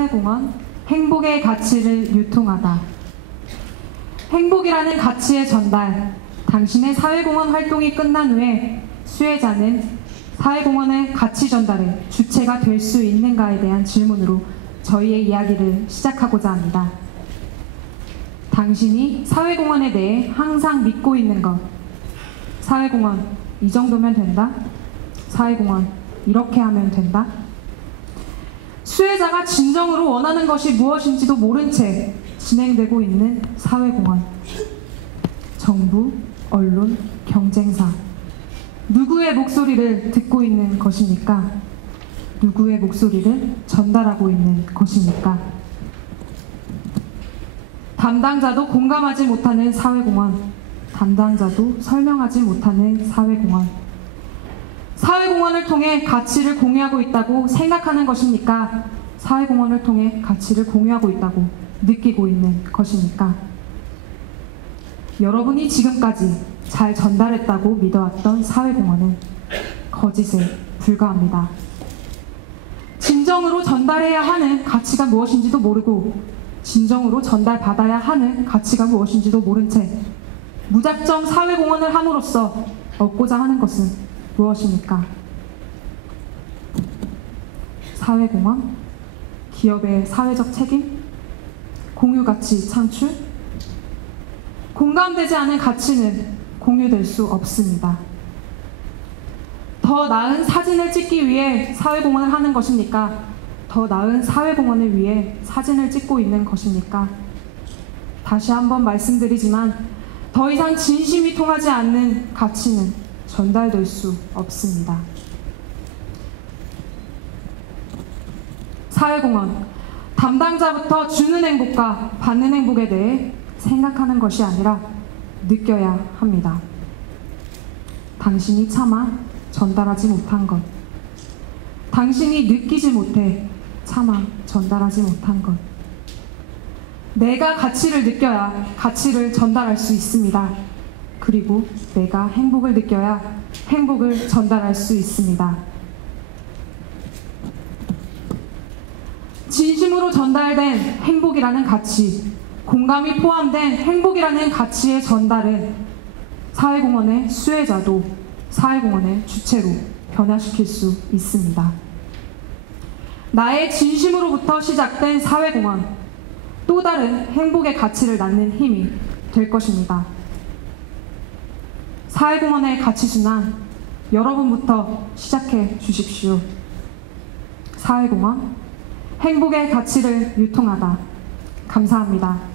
사회공헌 행복의 가치를 유통하다. 행복이라는 가치의 전달. 당신의 사회공헌 활동이 끝난 후에 수혜자는 사회공헌의 가치 전달의 주체가 될 수 있는가에 대한 질문으로 저희의 이야기를 시작하고자 합니다. 당신이 사회공헌에 대해 항상 믿고 있는 것. 사회공헌, 이 정도면 된다? 사회공헌, 이렇게 하면 된다? 수혜자가 진정으로 원하는 것이 무엇인지도 모른 채 진행되고 있는 사회공헌. 정부, 언론, 경쟁사. 누구의 목소리를 듣고 있는 것입니까? 누구의 목소리를 전달하고 있는 것입니까? 담당자도 공감하지 못하는 사회공헌. 담당자도 설명하지 못하는 사회공헌. 사회공헌을 통해 가치를 공유하고 있다고 생각하는 것입니까? 사회공헌을 통해 가치를 공유하고 있다고 느끼고 있는 것입니까? 여러분이 지금까지 잘 전달했다고 믿어왔던 사회공헌은 거짓에 불과합니다. 진정으로 전달해야 하는 가치가 무엇인지도 모르고 진정으로 전달받아야 하는 가치가 무엇인지도 모른 채 무작정 사회공헌을 함으로써 얻고자 하는 것은 무엇입니까? 사회공헌? 기업의 사회적 책임? 공유가치 창출? 공감되지 않은 가치는 공유될 수 없습니다. 더 나은 사진을 찍기 위해 사회공헌을 하는 것입니까? 더 나은 사회공헌을 위해 사진을 찍고 있는 것입니까? 다시 한번 말씀드리지만 더 이상 진심이 통하지 않는 가치는 전달될 수 없습니다. 사회공헌, 담당자부터 주는 행복과 받는 행복에 대해 생각하는 것이 아니라 느껴야 합니다. 당신이 차마 전달하지 못한 것. 당신이 느끼지 못해 차마 전달하지 못한 것. 내가 가치를 느껴야 가치를 전달할 수 있습니다. 그리고 내가 행복을 느껴야 행복을 전달할 수 있습니다. 진심으로 전달된 행복이라는 가치, 공감이 포함된 행복이라는 가치의 전달은 사회공헌의 수혜자도 사회공헌의 주체로 변화시킬 수 있습니다. 나의 진심으로부터 시작된 사회공헌, 또 다른 행복의 가치를 낳는 힘이 될 것입니다. 사회공헌의 가치순환, 여러분부터 시작해 주십시오. 사회공헌, 행복의 가치를 유통하다. 감사합니다.